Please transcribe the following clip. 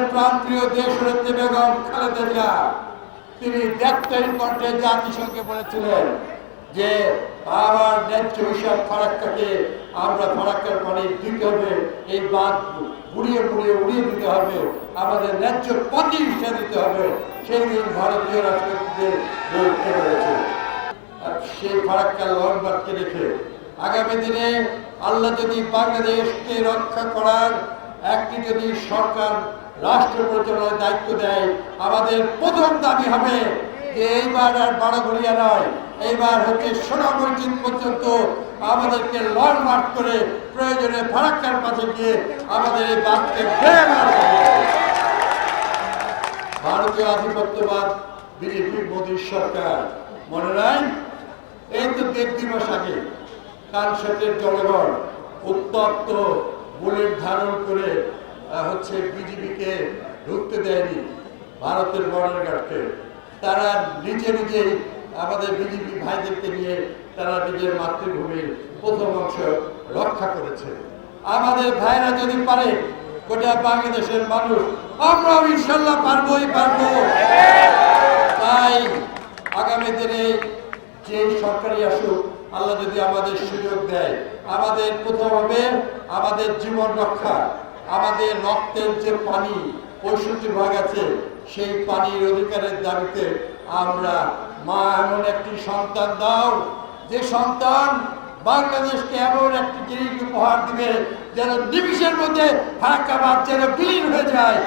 আমাদের প্রান্তীয় দেশনেত্রী বেগম খালেদা জিয়া তিনি ডাক্তারি কণ্ঠে জাতিসংঘে বলেছিলেন যে আমার ন্যায্য হিসাব ফারাক্কাকে আমরা ফারাক্কার পানি দিতে হবে, এই বাঁধ উড়িয়ে দিতে হবে, আমাদের ন্যায্য প্রতিষ্ঠা দিতে হবে। সেই দিন ভারতীয় রাষ্ট্রপতিদের বলতে পেরেছে। সেই ফারাক্কার লংবাদকে রেখে আগামী দিনে আল্লাহ যদি বাংলাদেশকে রক্ষা করার একটি যদি সরকার রাষ্ট্র পরিচালনার দায়িত্ব দেয়, আমাদের প্রথম দাবি হবে যে এইবার আর বাড়াঘড়িয়া নয়, এইবার হচ্ছে সোনা মসজিদ পর্যন্ত আমাদেরকে লং মার্চ করে প্রয়োজনে ফারাক্কার কাছে গিয়ে আমাদের এই বাঁধকে ভারতীয় আধিপত্যবাদ বিজেপি মোদীর সরকার মনে নাই? এই তো 1.5 মাস আগে কানসাটের জনগণ উত্তপ্ত বুলেট ধারণ করে হচ্ছে বিজেপিকে ঢুকতে দেয়নি ভারতের বর্ডার গার্ডকে। তারা নিজেই আমাদের বিজেপি ভাইদেরকে নিয়ে তারা নিজের মাতৃভূমির প্রথম অংশ রক্ষা করেছে। আমাদের ভাইরা যদি পারে, গোটা বাংলাদেশের মানুষ আমরাও ইনশাল্লাহ পারবই পারবো। তাই আগামী দিনে যে সরকারি আসুক, আল্লাহ যদি আমাদের সুযোগ দেয়, আমাদের প্রথম হবে আমাদের জীবন রক্ষা। আমাদের রক্তের যে পানি 65% আছে, সেই পানির অধিকারের দাবিতে আমরা মা এমন একটি সন্তান দাও যে সন্তান বাংলাদেশকে এমন একটি জিনিস উপহার দিবে যেন নিমিষের মধ্যে ফারাক্কা বাঁধ যেন বিলীন হয়ে যায়।